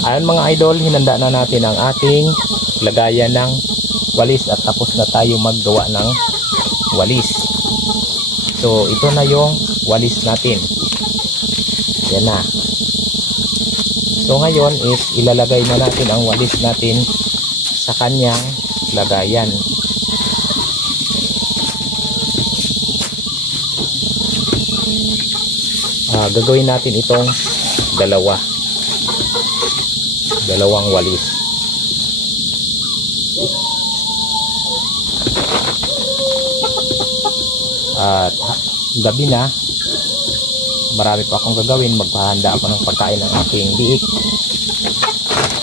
Ayan mga idol, hinanda na natin ang ating lagayan ng walis at tapos na tayo maggawa ng walis. So ito na yung walis natin. Yan na. So ngayon is ilalagay na natin ang walis natin sa kanyang lagayan. Gagawin natin itong dalawang walis. At gabi na, marami pa akong gagawin. Maghahanda ako ng pagkain ng aking biik,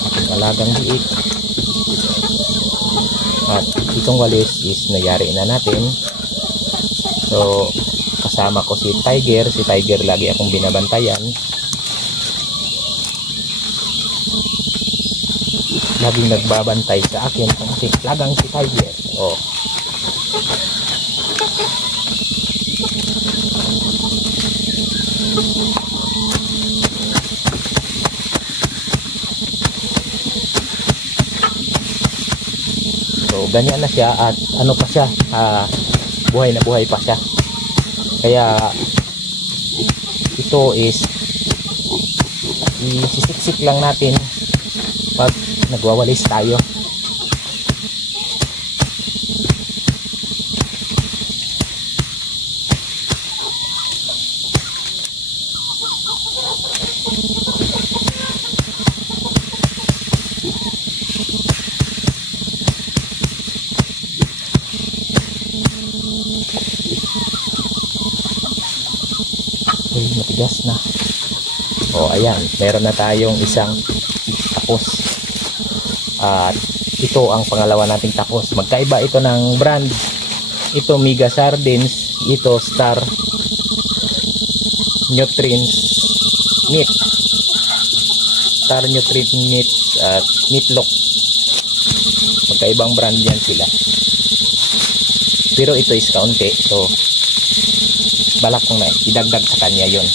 aking alagang biik. At itong walis is nagyari na natin. So kasama ko si Tiger. Si Tiger lagi akong binabantayan. Laging nagbabantay sa akin ang aking alagang si Tiger. Oh. So ganyan na siya at ano pa siya, buhay na buhay pa siya. Kaya ito is isisiksik lang natin pag nagwawalis tayo. Matigas na. O ayan, meron na tayong isang tapos. At ito ang pangalawa nating tapos. Magkaiba ito ng brand. Ito Mega Sardines, ito Star Nutrients Meat. Star Nutrients Meat at Meatloaf. Magkaibang brand yan sila. Pero ito is kaunti. So balak kong na idagdag sa kanya yon.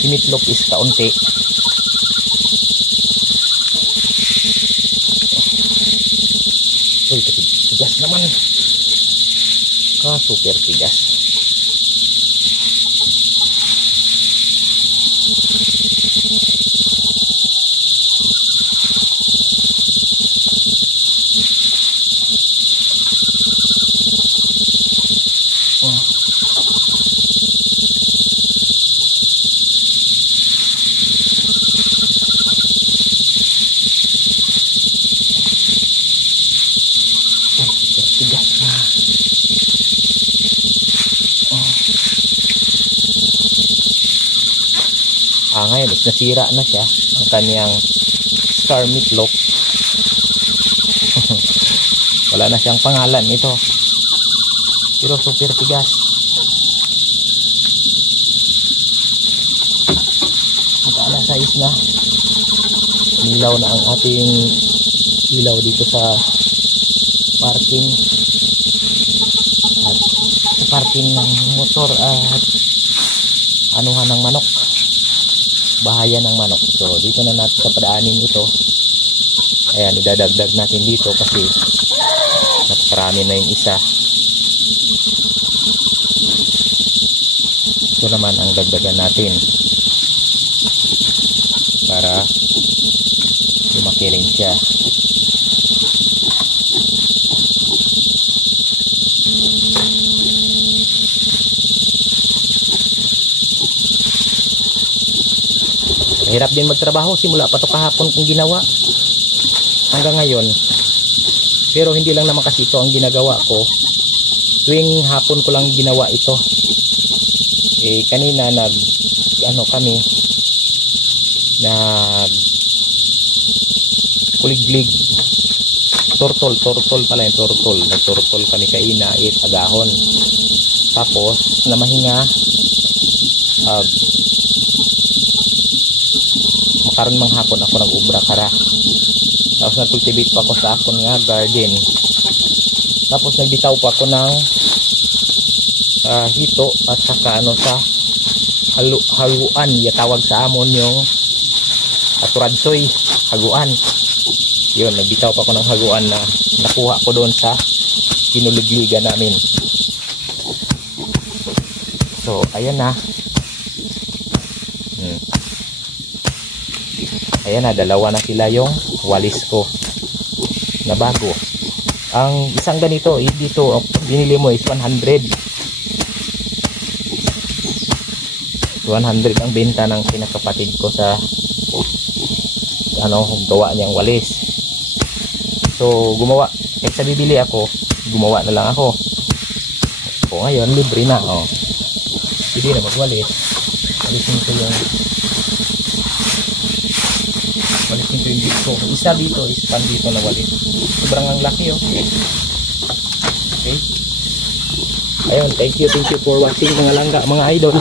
Si Meatloaf is kaunti. Uy, tigas naman. Super tigas. Ngayon is nasira na siya ang kanyang Star Meatloaf. Wala na siyang pangalan ito, pero super tigas. Mag-alas 6 na, nilaw na ang ating ilaw dito sa parking at sa parking ng motor at anuhan ng manok, bahayan ng manok. So dito na natin sa padaanin ito. Ayan, idadagdag natin dito kasi napakarami na yung isa. Ito naman ang dagdagan natin para lumaki rin siya. Hirap din magtrabaho, simula pa to kahapon kung ginawa hanggang ngayon. Pero hindi lang naman kasi ito ang ginagawa ko, tuwing hapon ko lang ginawa ito. Kanina kami kuliglig, turtol pala yung turtol. Nagturtol kami kaina, agahon. Tapos namahinga, makaroon mang hapon ako nag-ubra kara. Tapos nag-cultivate pa ako sa akon nga garden. Tapos nagbitaw pa ako ng hito at saka ano sa haluan, tawag sa amon yung turadsoy, haguan. Yun, nagbitaw pa ko ng haguan na nakuha ko doon sa kinulugligan namin. So ayan na. Ayan na, dalawa na sila yung walis ko na bago. Ang isang ganito, dito binili mo is 100 ang benta ng pinakapatid ko sa gawa niyang walis. So gumawa, sa bibili ako, gumawa na lang ako. So ngayon libre na, hindi na magwalis. Walisin ko yung dito. Isa dito is pan dito na walis. Sobrang ang laki, okay. Ayun, thank you for watching mga langga, mga idol.